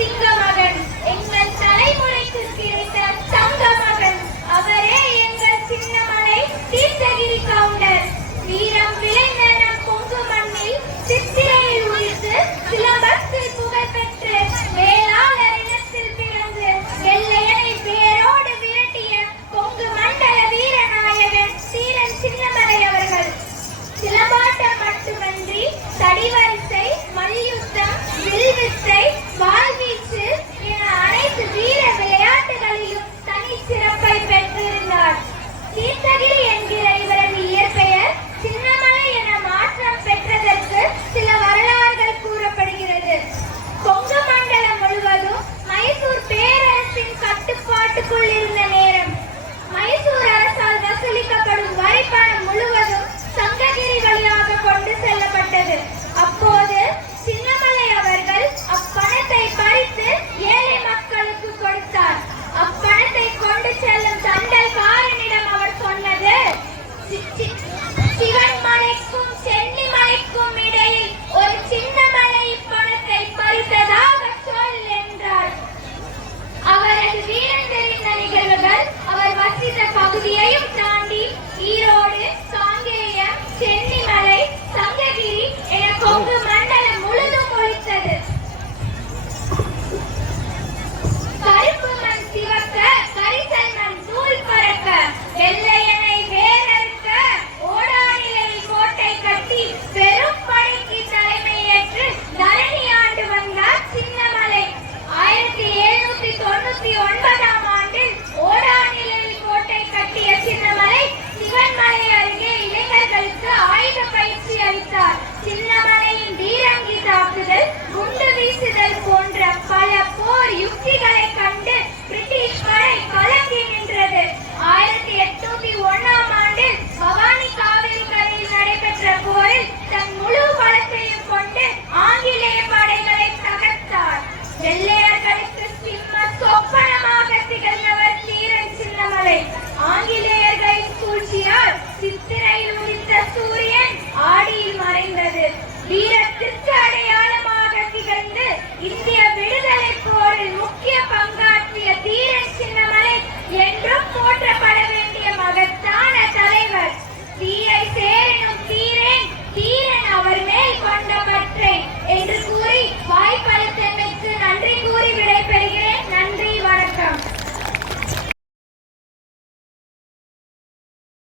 சிங்கமகன். எங்கள் தலைமுறைக்கு அவரே எங்கள் சின்னமலை தீர்த்தகிரி கவுண்டர். வீரம் விளைந்த சித்திரையில் உயிர்த்து சிலம்பத்தில் புகழ்பெற்று வேளாளர் இனத்தில் பிறந்து பேரோடு விரட்டிய கொங்கு மண்டல வீரநாயகன் சீரன் சின்னமலை அவர்கள். சிலம்பாட்டம் மட்டுமன்றி தடிவரிசை மல்யுத்த வசூலிக்கப்படும் முழுவதும்